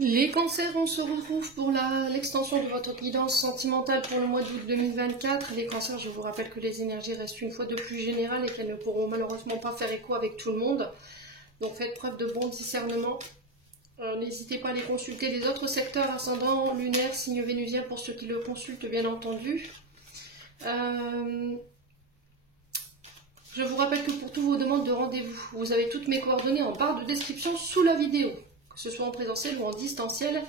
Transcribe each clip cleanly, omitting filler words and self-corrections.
Les cancers, on se retrouve pour l'extension de votre guidance sentimentale pour le mois d'août 2024. Les cancers, je vous rappelle que les énergies restent une fois de plus générales et qu'elles ne pourront malheureusement pas faire écho avec tout le monde. Donc faites preuve de bon discernement. N'hésitez pas à aller consulter les autres secteurs ascendants, lunaires, signes vénusiens pour ceux qui le consultent bien entendu. Je vous rappelle que pour toutes vos demandes de rendez-vous, vous avez toutes mes coordonnées en barre de description sous la vidéo, que ce soit en présentiel ou en distanciel,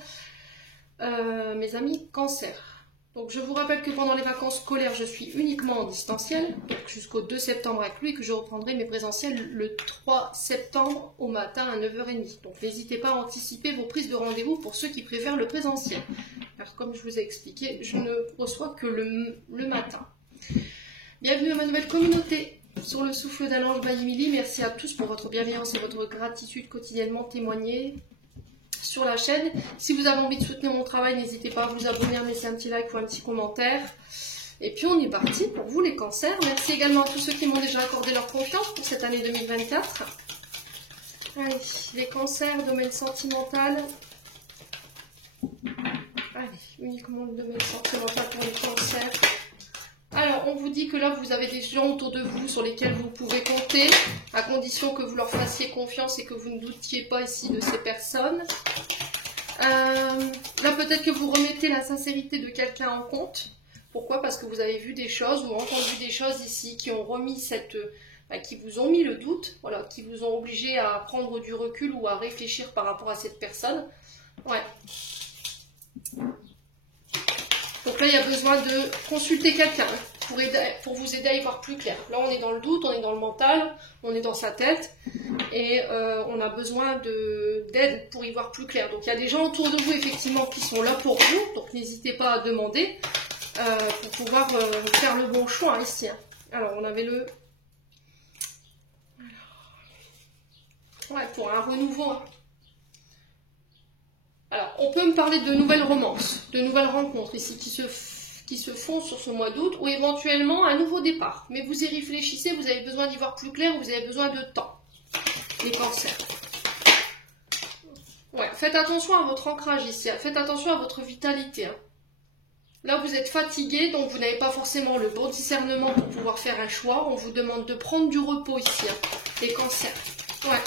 mes amis cancer. Donc je vous rappelle que pendant les vacances scolaires, je suis uniquement en distanciel, jusqu'au 2 septembre inclus, et que je reprendrai mes présentiels le 3 septembre au matin à 9h30. Donc n'hésitez pas à anticiper vos prises de rendez-vous pour ceux qui préfèrent le présentiel. Car comme je vous ai expliqué, je ne reçois que le matin. Bienvenue à ma nouvelle communauté. Sur le souffle d'un ange by Emily, merci à tous pour votre bienveillance et votre gratitude quotidiennement témoignée sur la chaîne. Si vous avez envie de soutenir mon travail, n'hésitez pas à vous abonner, à me laisser un petit like ou un petit commentaire. Et puis on est parti pour vous les cancers. Merci également à tous ceux qui m'ont déjà accordé leur confiance pour cette année 2024. Allez, les cancers, domaine sentimental. Allez, uniquement le domaine sentimental pour les cancers. Alors, on vous dit que là, vous avez des gens autour de vous sur lesquels vous pouvez compter, à condition que vous leur fassiez confiance et que vous ne doutiez pas ici de ces personnes. Là, peut-être que vous remettez la sincérité de quelqu'un en compte. Pourquoi? Parce que vous avez vu des choses ou entendu des choses ici qui ont remis qui vous ont mis le doute, voilà, qui vous ont obligé à prendre du recul ou à réfléchir par rapport à cette personne. Ouais. Donc là, il y a besoin de consulter quelqu'un pour vous aider à y voir plus clair. Là, on est dans le doute, on est dans le mental, on est dans sa tête et on a besoin d'aide pour y voir plus clair. Donc, il y a des gens autour de vous, effectivement, qui sont là pour vous. Donc, n'hésitez pas à demander pour pouvoir faire le bon choix ici. Alors, on avait le... Ouais, pour un renouveau. Alors, on peut me parler de nouvelles romances, de nouvelles rencontres ici qui se font sur ce mois d'août, ou éventuellement un nouveau départ. Mais vous y réfléchissez, vous avez besoin d'y voir plus clair, vous avez besoin de temps, les cancers. Ouais, faites attention à votre ancrage ici, faites attention à votre vitalité. Là, vous êtes fatigué, donc vous n'avez pas forcément le bon discernement pour pouvoir faire un choix. On vous demande de prendre du repos ici, les cancers. Ouais.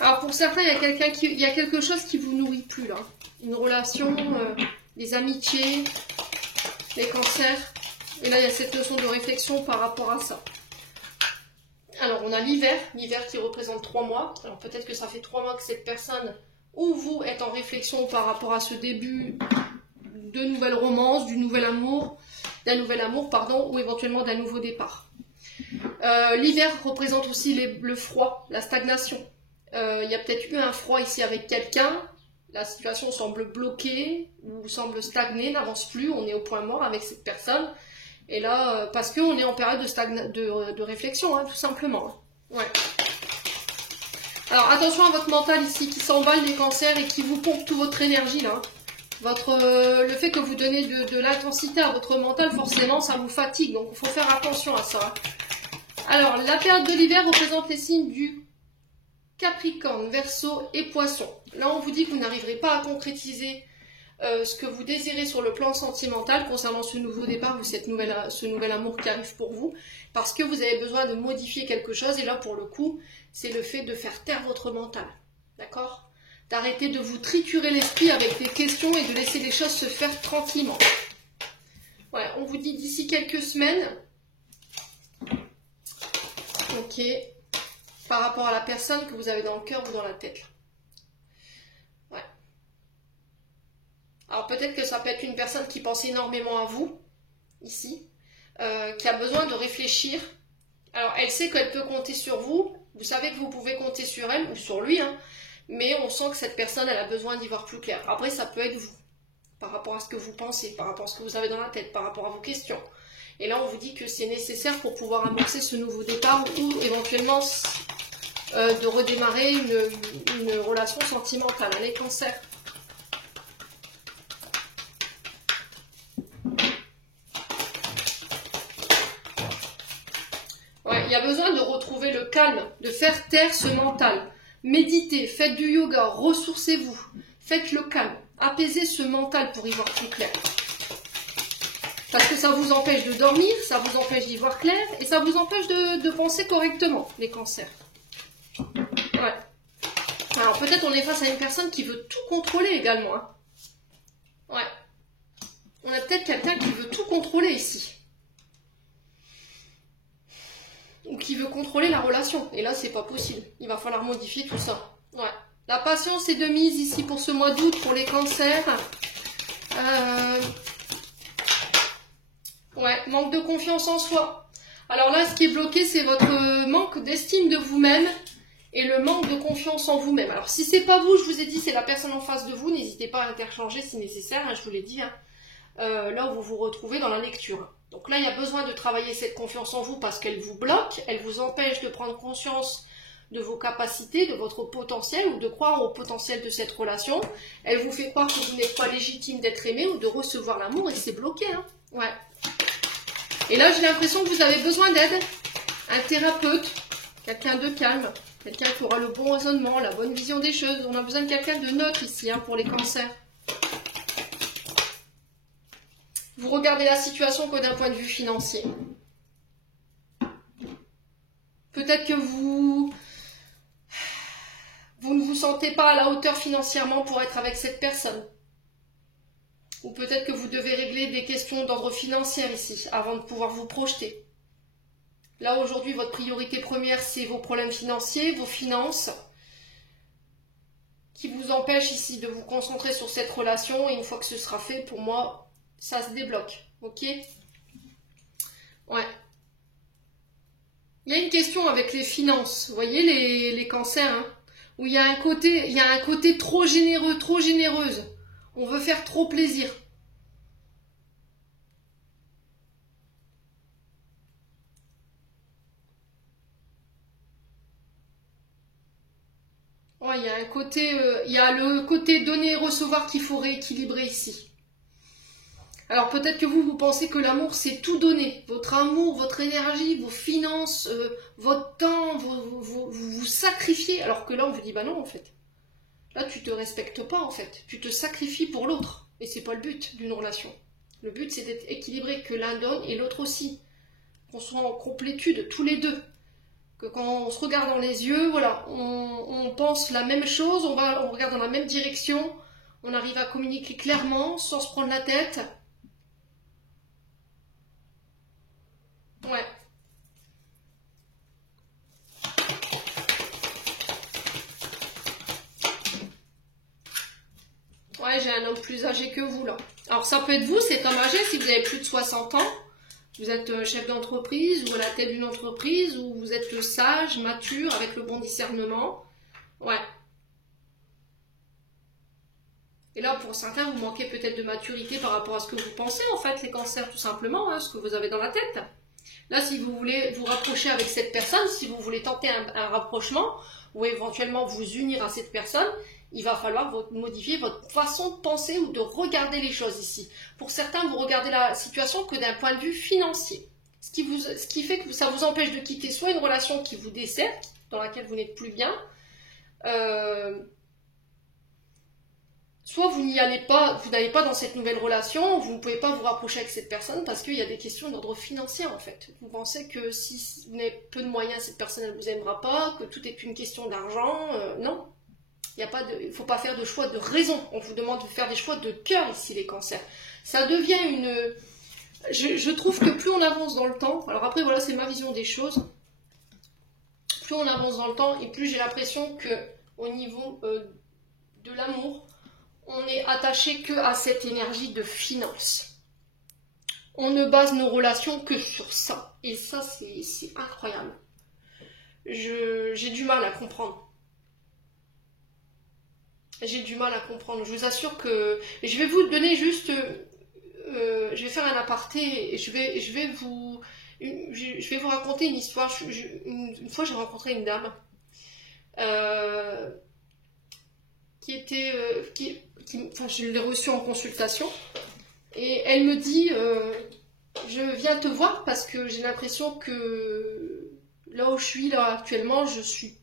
Alors pour certains, il y a quelque chose qui vous nourrit plus là. Une relation, des amitiés, les cancers. Et là, il y a cette notion de réflexion par rapport à ça. Alors on a l'hiver qui représente 3 mois. Alors peut-être que ça fait 3 mois que cette personne ou vous êtes en réflexion par rapport à ce début de nouvelles romances, d'un nouvel amour, ou éventuellement d'un nouveau départ. L'hiver représente aussi le froid, la stagnation. Il y a peut-être eu un froid ici avec quelqu'un, la situation semble bloquée ou semble stagner, n'avance plus, on est au point mort avec cette personne. Et là, parce qu'on est en période de réflexion, tout simplement. Ouais. Alors attention à votre mental ici qui s'emballe les cancers et qui vous pompe toute votre énergie là. Le fait que vous donnez de l'intensité à votre mental, forcément, ça vous fatigue. Donc il faut faire attention à ça. Alors la période de l'hiver représente les signes du Capricorne, Verseau et Poisson. Là, on vous dit que vous n'arriverez pas à concrétiser ce que vous désirez sur le plan sentimental concernant ce nouveau départ ou ce nouvel amour qui arrive pour vous, parce que vous avez besoin de modifier quelque chose. Et là, pour le coup, c'est le fait de faire taire votre mental. D'accord? D'arrêter de vous triturer l'esprit avec des questions et de laisser les choses se faire tranquillement. Ouais, on vous dit d'ici quelques semaines. Ok. Par rapport à la personne que vous avez dans le cœur ou dans la tête. Ouais. Alors peut-être que ça peut être une personne qui pense énormément à vous, ici, qui a besoin de réfléchir. Alors elle sait qu'elle peut compter sur vous, vous savez que vous pouvez compter sur elle ou sur lui, mais on sent que cette personne, elle a besoin d'y voir plus clair. Après, ça peut être vous, par rapport à ce que vous pensez, par rapport à ce que vous avez dans la tête, par rapport à vos questions. Et là, on vous dit que c'est nécessaire pour pouvoir amorcer ce nouveau départ ou éventuellement de redémarrer une relation sentimentale. Les cancers. Ouais, il y a besoin de retrouver le calme, de faire taire ce mental. Méditez, faites du yoga, ressourcez-vous, faites le calme, apaisez ce mental pour y voir plus clair. Parce que ça vous empêche de dormir, ça vous empêche d'y voir clair, et ça vous empêche de penser correctement, les cancers. Ouais. Alors peut-être on est face à une personne qui veut tout contrôler également. Hein. Ouais. On a peut-être quelqu'un qui veut tout contrôler ici. Ou qui veut contrôler la relation. Et là, c'est pas possible. Il va falloir modifier tout ça. Ouais. La patience est de mise ici pour ce mois d'août pour les cancers. Ouais, manque de confiance en soi. Alors là, ce qui est bloqué, c'est votre manque d'estime de vous-même et le manque de confiance en vous-même. Alors si c'est pas vous, je vous ai dit, c'est la personne en face de vous. N'hésitez pas à interchanger si nécessaire, hein, je vous l'ai dit. Hein. Là où vous vous retrouvez dans la lecture. Donc là, il y a besoin de travailler cette confiance en vous parce qu'elle vous bloque, elle vous empêche de prendre conscience de vos capacités, de votre potentiel ou de croire au potentiel de cette relation. Elle vous fait croire que vous n'êtes pas légitime d'être aimé ou de recevoir l'amour et c'est bloqué. Hein. Ouais. Et là, j'ai l'impression que vous avez besoin d'aide. Un thérapeute, quelqu'un de calme, quelqu'un qui aura le bon raisonnement, la bonne vision des choses. On a besoin de quelqu'un de neutre ici hein, pour les cancers. Vous regardez la situation que d'un point de vue financier. Peut-être que vous ne vous sentez pas à la hauteur financièrement pour être avec cette personne. Ou peut-être que vous devez régler des questions d'ordre financier ici, avant de pouvoir vous projeter. Là, aujourd'hui, votre priorité première, c'est vos problèmes financiers, vos finances, qui vous empêchent ici de vous concentrer sur cette relation. Et une fois que ce sera fait, pour moi, ça se débloque, ok? Ouais. Il y a une question avec les finances, vous voyez les cancers, hein, où il y a un côté trop généreux, trop généreuse. On veut faire trop plaisir. Ouais, il y a un côté, il y a le côté donner et recevoir qu'il faut rééquilibrer ici. Alors peut-être que vous pensez que l'amour c'est tout donner, votre amour, votre énergie, vos finances, votre temps, vous sacrifiez, alors que là on vous dit bah non en fait. Là tu te respectes pas en fait, tu te sacrifies pour l'autre, et c'est pas le but d'une relation. Le but c'est d'être équilibré, que l'un donne et l'autre aussi, qu'on soit en complétude tous les deux, que quand on se regarde dans les yeux, voilà, on pense la même chose, on regarde dans la même direction, on arrive à communiquer clairement sans se prendre la tête. Ouais. Ouais, j'ai un homme plus âgé que vous, là. Alors, ça peut être vous, cet homme âgé, si vous avez plus de 60 ans. Vous êtes chef d'entreprise, ou à la tête d'une entreprise, ou vous êtes sage, mature, avec le bon discernement. Ouais. Et là, pour certains, vous manquez peut-être de maturité par rapport à ce que vous pensez, en fait, les cancers, tout simplement, hein, ce que vous avez dans la tête. Là, si vous voulez vous rapprocher avec cette personne, si vous voulez tenter un rapprochement, ou éventuellement vous unir à cette personne, il va falloir modifier votre façon de penser ou de regarder les choses ici. Pour certains, vous regardez la situation que d'un point de vue financier. Ce qui fait que ça vous empêche de quitter soit une relation qui vous dessert, dans laquelle vous n'êtes plus bien, soit vous n'y allez pas, vous n'allez pas dans cette nouvelle relation, vous ne pouvez pas vous rapprocher avec cette personne parce qu'il y a des questions d'ordre financier en fait. Vous pensez que si vous n'avez peu de moyens, cette personne ne vous aimera pas, que tout est une question d'argent, non. Il ne faut pas faire de choix de raison, on vous demande de faire des choix de cœur ici les cancers. Ça devient une... Je trouve que plus on avance dans le temps, alors après voilà c'est ma vision des choses, plus on avance dans le temps et plus j'ai l'impression que au niveau de l'amour, on est attaché que à cette énergie de finance. On ne base nos relations que sur ça. Et ça, c'est incroyable. J'ai du mal à comprendre. J'ai du mal à comprendre. Je vous assure que... Je vais vous donner juste... je vais faire un aparté et je vais vous raconter une histoire. Une fois, j'ai rencontré une dame qui était... enfin, je l'ai reçue en consultation. Et elle me dit... je viens te voir parce que j'ai l'impression que là où je suis là actuellement, je suis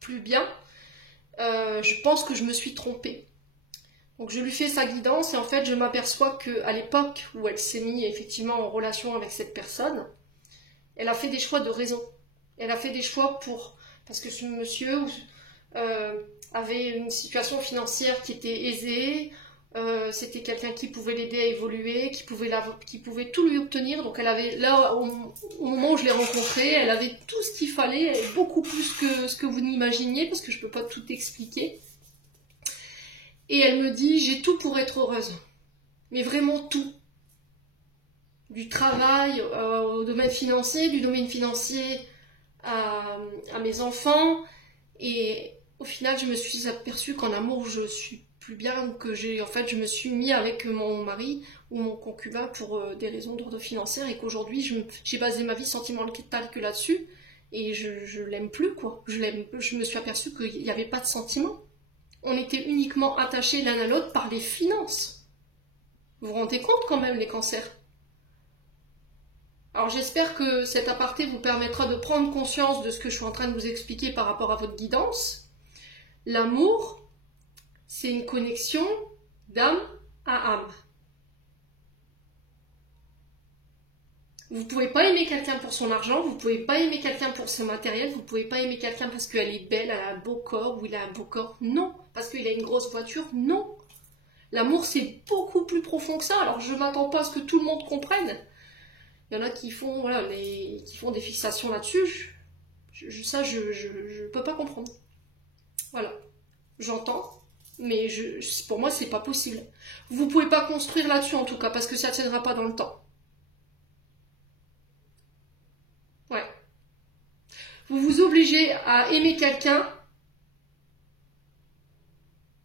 plus bien, je pense que je me suis trompée. Donc je lui fais sa guidance et en fait je m'aperçois qu'à l'époque où elle s'est mise effectivement en relation avec cette personne, elle a fait des choix de raison. Elle a fait des choix parce que ce monsieur avait une situation financière qui était aisée, c'était quelqu'un qui pouvait l'aider à évoluer, qui pouvait tout lui obtenir. Donc elle avait, là, au moment où je l'ai rencontrée, elle avait tout ce qu'il fallait, beaucoup plus que ce que vous n'imaginiez, parce que je ne peux pas tout expliquer. Et elle me dit, j'ai tout pour être heureuse. Mais vraiment tout. Du travail au domaine financier, du domaine financier à mes enfants. Et au final, je me suis aperçue qu'en amour, je suis plus bien, que je me suis mis avec mon mari ou mon concubin pour des raisons d'ordre financier et qu'aujourd'hui, j'ai basé ma vie sentimentale que là-dessus. Et je l'aime plus, quoi. Je me suis aperçue qu'il n'y avait pas de sentiment. On était uniquement attachés l'un à l'autre par les finances. Vous vous rendez compte quand même, les cancers? Alors j'espère que cet aparté vous permettra de prendre conscience de ce que je suis en train de vous expliquer par rapport à votre guidance. L'amour, c'est une connexion d'âme à âme. Vous ne pouvez pas aimer quelqu'un pour son argent, vous ne pouvez pas aimer quelqu'un pour son matériel, vous ne pouvez pas aimer quelqu'un parce qu'elle est belle, elle a un beau corps ou il a un beau corps. Non. Parce qu'il a une grosse voiture. Non. L'amour, c'est beaucoup plus profond que ça. Alors je ne m'attends pas à ce que tout le monde comprenne. Il y en a qui font, voilà, qui font des fixations là-dessus. Ça, je ne peux pas comprendre. Voilà. J'entends, mais pour moi, c'est pas possible. Vous ne pouvez pas construire là-dessus, en tout cas, parce que ça ne tiendra pas dans le temps. Ouais. Vous vous obligez à aimer quelqu'un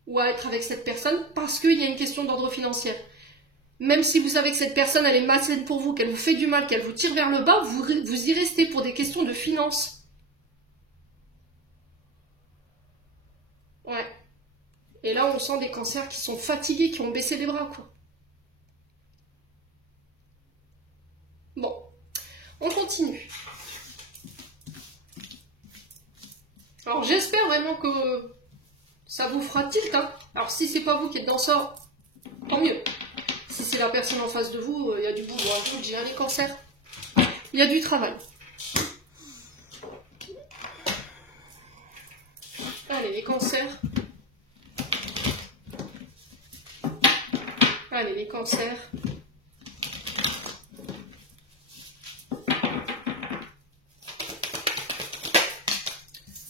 ou à être avec cette personne parce qu'il y a une question d'ordre financier. Même si vous savez que cette personne, elle est malsaine pour vous, qu'elle vous fait du mal, qu'elle vous tire vers le bas, vous y restez pour des questions de finances. Ouais. Et là, on sent des cancers qui sont fatigués, qui ont baissé les bras, quoi. Bon. On continue. Alors, j'espère vraiment que ça vous fera tilt, hein. Alors, si c'est pas vous qui êtes dans ça, tant mieux. Si c'est la personne en face de vous, il y a du boulot. Je vous le dis, les cancers, il y a du travail. Allez, les cancers. Allez, les cancers.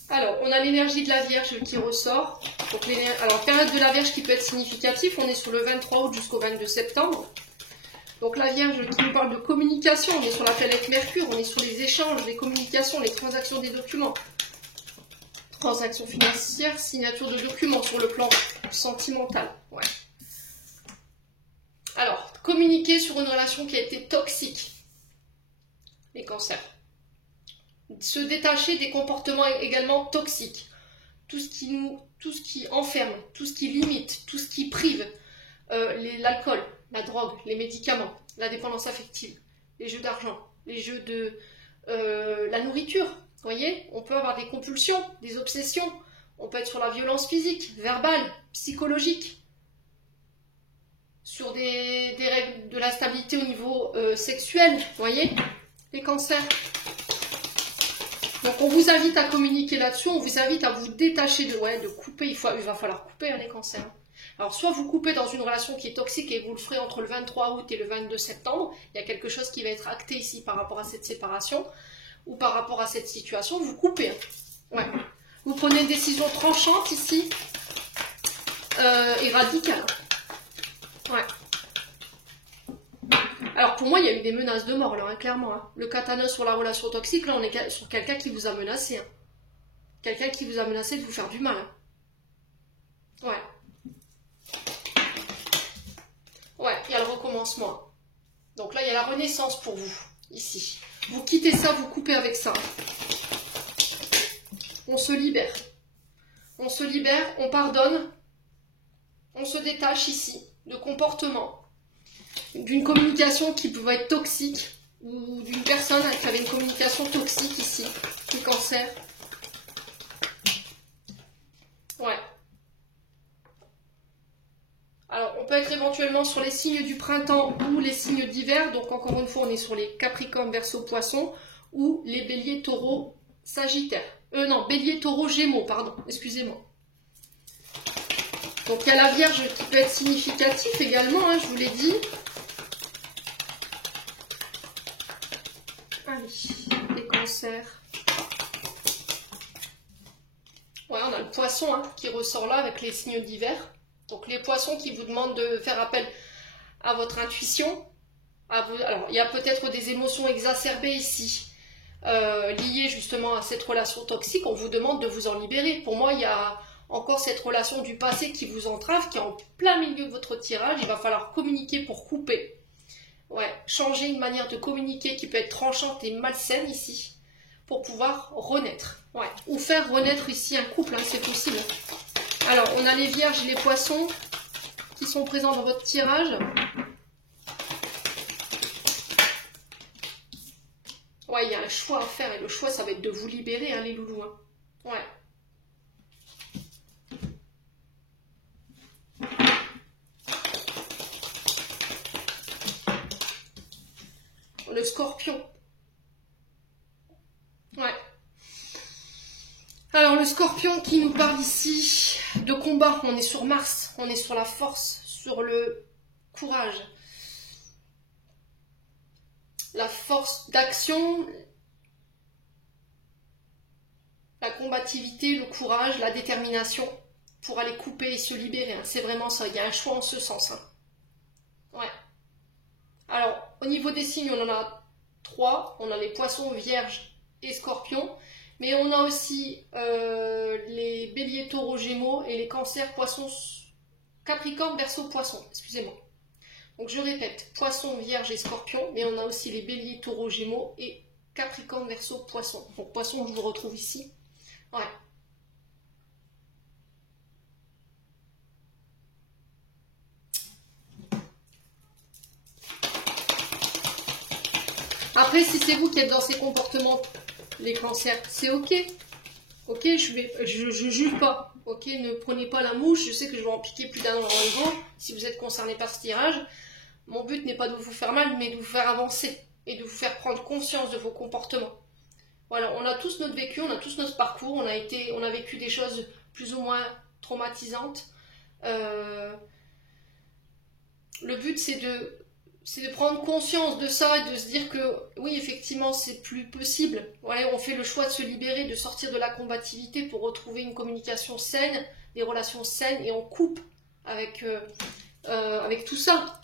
Alors, on a l'énergie de la Vierge qui ressort. Donc, alors, période de la Vierge qui peut être significative, on est sur le 23 août jusqu'au 22 septembre. Donc, la Vierge qui nous parle de communication, on est sur la planète Mercure, on est sur les échanges, les communications, les transactions des documents. Transactions financières, signature de documents sur le plan sentimental. Ouais. Alors, communiquer sur une relation qui a été toxique. Les cancers. Se détacher des comportements également toxiques. Tout ce qui enferme, tout ce qui limite, tout ce qui prive, l'alcool, la drogue, les médicaments, la dépendance affective, les jeux d'argent, les jeux de la nourriture. Vous voyez, on peut avoir des compulsions, des obsessions, on peut être sur la violence physique, verbale, psychologique, sur des règles de la stabilité au niveau sexuel, vous voyez, les cancers. Donc on vous invite à communiquer là-dessus, on vous invite à vous détacher de couper, il va falloir couper les cancers. Alors soit vous coupez dans une relation qui est toxique et vous le ferez entre le 23 août et le 22 septembre, il y a quelque chose qui va être acté ici par rapport à cette séparation, ou par rapport à cette situation, vous coupez. Ouais. Vous prenez une décision tranchante ici, et radicale. Ouais. Alors pour moi, il y a eu des menaces de mort, là, hein, clairement. Hein. Le katana sur la relation toxique, là, on est sur quelqu'un qui vous a menacé. Hein. Quelqu'un qui vous a menacé de vous faire du mal. Hein. Ouais. Ouais, il y a le recommencement. Donc là, il y a la renaissance pour vous, ici. Vous quittez ça, vous coupez avec ça. On se libère. On se libère, on pardonne. On se détache ici de comportements. D'une communication qui pouvait être toxique ou d'une personne qui avait une communication toxique ici, les cancers. Ouais. Alors, on peut être éventuellement sur les signes du printemps ou les signes d'hiver. Donc, encore une fois, on est sur les Capricornes, Verseau, Poissons ou les Béliers, Taureaux, Sagittaire. Non, Bélier, Taureau, Gémeaux, pardon, excusez-moi. Donc, il y a la Vierge qui peut être significatif également, hein, je vous l'ai dit. Allez, les Cancers. Ouais, on a le Poisson hein, qui ressort là avec les signes d'hiver. Donc, les Poissons qui vous demandent de faire appel à votre intuition. Alors, il y a peut-être des émotions exacerbées ici, liées justement à cette relation toxique. On vous demande de vous en libérer. Pour moi, il y a encore cette relation du passé qui vous entrave, qui est en plein milieu de votre tirage. Il va falloir communiquer pour couper. Ouais, changer une manière de communiquer qui peut être tranchante et malsaine ici, pour pouvoir renaître. Ouais, ou faire renaître ici un couple, hein, c'est possible. Alors, on a les Vierges et les Poissons qui sont présents dans votre tirage. Ouais, il y a un choix à faire et le choix, ça va être de vous libérer, hein, les loulous. Hein. Ouais. Le Scorpion. Ouais. Alors, le Scorpion qui nous parle ici de combat. On est sur Mars, on est sur la force, sur le courage. La force d'action, la combativité, le courage, la détermination pour aller couper et se libérer. Hein. C'est vraiment ça, il y a un choix en ce sens. Hein. Ouais. Alors, au niveau des signes, on en a 3. On a les Poissons, Vierges et Scorpions. Mais on a aussi les Béliers, Taureaux, Gémeaux et les Cancers, Poissons, Capricorne, Verseau, Poissons. Excusez-moi. Donc je répète, Poissons, Vierges et Scorpions. Mais on a aussi les Béliers, Taureaux, Gémeaux et Capricorne, Verseau, Poissons. Donc Poissons, je vous retrouve ici. Ouais. Après, si c'est vous qui êtes dans ces comportements, les Cancers, c'est ok. Ok, je juge pas. Ok, ne prenez pas la mouche. Je sais que je vais en piquer plus d'un dans le jour si vous êtes concerné par ce tirage. Mon but n'est pas de vous faire mal, mais de vous faire avancer et de vous faire prendre conscience de vos comportements. Voilà, on a tous notre vécu, on a tous notre parcours, on a vécu des choses plus ou moins traumatisantes. Le but, c'est de prendre conscience de ça et de se dire que oui, effectivement, c'est plus possible. Ouais, on fait le choix de se libérer, de sortir de la combativité pour retrouver une communication saine, des relations saines, et on coupe avec tout ça.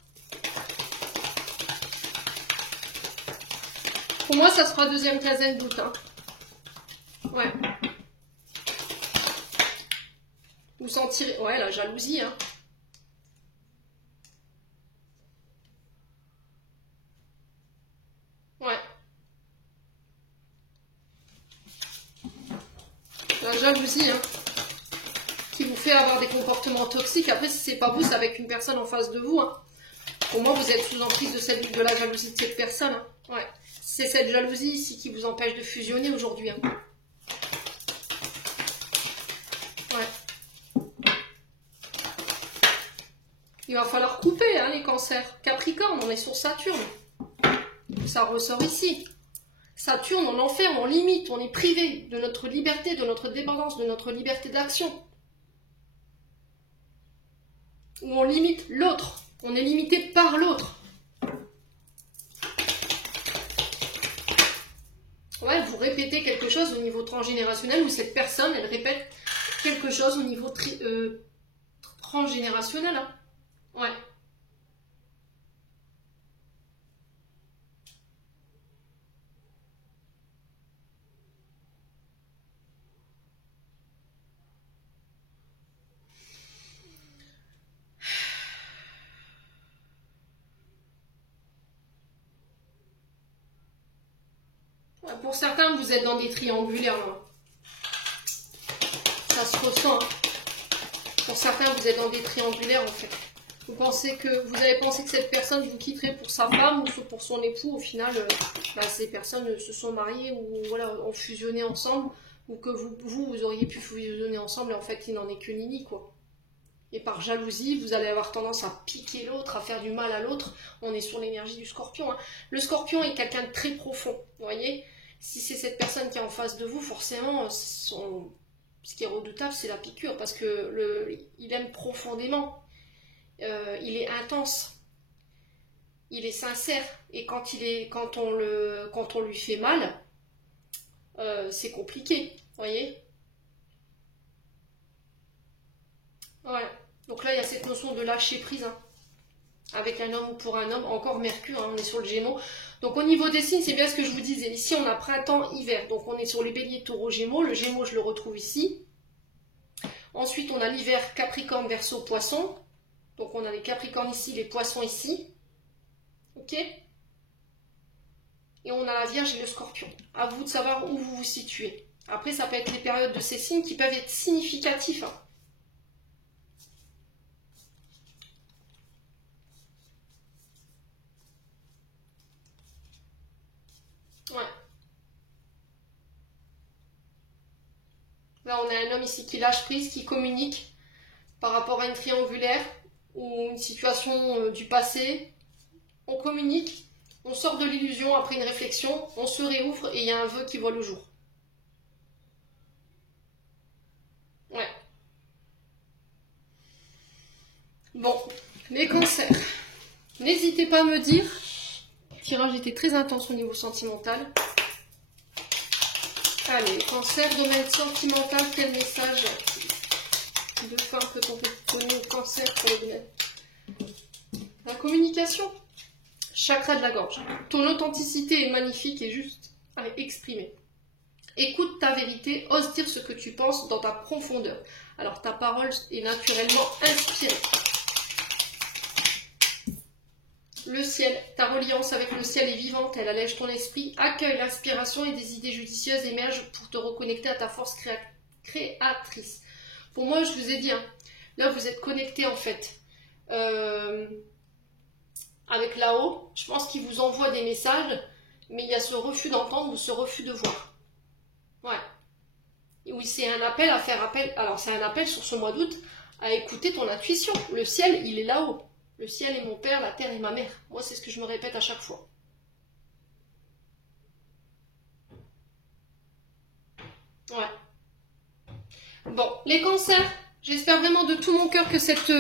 Pour moi, ça sera deuxième quinzaine d'août. Hein. Ouais. Vous sentirez... Ouais, la jalousie, hein. Ouais. La jalousie, hein. Qui vous fait avoir des comportements toxiques. Après, si c'est pas vous, c'est avec une personne en face de vous, hein. Pour moi, vous êtes sous emprise de la jalousie de cette personne. Hein. Ouais. C'est cette jalousie ici qui vous empêche de fusionner aujourd'hui. Hein. Ouais. Il va falloir couper, hein, les Cancers. Capricorne, on est sur Saturne. Ça ressort ici. Saturne, on enferme, on limite, on est privé de notre liberté, de notre dépendance, de notre liberté d'action. Ou on limite l'autre. On est limité par l'autre. Ouais, vous répétez quelque chose au niveau transgénérationnel, ou cette personne, elle répète quelque chose au niveau transgénérationnel. Hein. Ouais. Pour certains, vous êtes dans des triangulaires. Là. Ça se ressent. Hein. Pour certains, vous êtes dans des triangulaires, en fait. Vous avez pensé que cette personne vous quitterait pour sa femme ou pour son époux. Au final, ces personnes se sont mariées ou voilà, ont fusionné ensemble. ou que vous auriez pu fusionner ensemble et en fait il n'en est que nini quoi. Et par jalousie, vous allez avoir tendance à piquer l'autre, à faire du mal à l'autre. On est sur l'énergie du scorpion. Hein. Le scorpion est quelqu'un de très profond, vous voyez. Si c'est cette personne qui est en face de vous, forcément, ce qui est redoutable, c'est la piqûre, parce que il aime profondément. Il est intense. Il est sincère. Et quand on lui fait mal, c'est compliqué, vous voyez. Ouais. Donc là, il y a cette notion de lâcher prise, hein, avec un homme ou pour un homme, encore Mercure, hein, on est sur le Gémeaux. Donc au niveau des signes, c'est bien ce que je vous disais. Ici, on a printemps, hiver. Donc on est sur les béliers, taureaux, Gémeaux. Le Gémeaux, je le retrouve ici. Ensuite, on a l'hiver, Capricorne, Verseau, Poisson. Donc on a les Capricornes ici, les Poissons ici. Ok? Et on a la Vierge et le Scorpion. À vous de savoir où vous vous situez. Après, ça peut être les périodes de ces signes qui peuvent être significatifs, hein. Ouais. Là, on a un homme ici qui lâche prise, qui communique par rapport à une triangulaire ou une situation du passé. On communique, on sort de l'illusion après une réflexion, on se réouvre et il y a un vœu qui voit le jour. Ouais. Bon, les cancers. N'hésitez pas à me dire. Le tirage était très intense au niveau sentimental. Allez, cancer, domaine sentimental, quel message de fin peut-on donner au cancer pour le domaine? La communication, chakra de la gorge. Ton authenticité est magnifique et juste à exprimer. Écoute ta vérité, ose dire ce que tu penses dans ta profondeur. Alors ta parole est naturellement inspirée. Le ciel, ta reliance avec le ciel est vivante, elle allège ton esprit, accueille l'inspiration et des idées judicieuses émergent pour te reconnecter à ta force créatrice. Pour moi, je vous ai dit, hein, là vous êtes connecté en fait avec là-haut. Je pense qu'il vous envoie des messages, mais il y a ce refus d'entendre ou ce refus de voir. Ouais. Oui, c'est un appel à faire appel. Alors c'est un appel sur ce mois d'août à écouter ton intuition. Le ciel, il est là-haut. Le ciel est mon père, la terre est ma mère. Moi, c'est ce que je me répète à chaque fois. Ouais. Bon, les cancers, j'espère vraiment de tout mon cœur que cette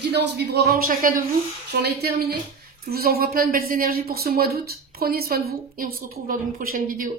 guidance vibrera en chacun de vous. J'en ai terminé. Je vous envoie plein de belles énergies pour ce mois d'août. Prenez soin de vous et on se retrouve lors d'une prochaine vidéo.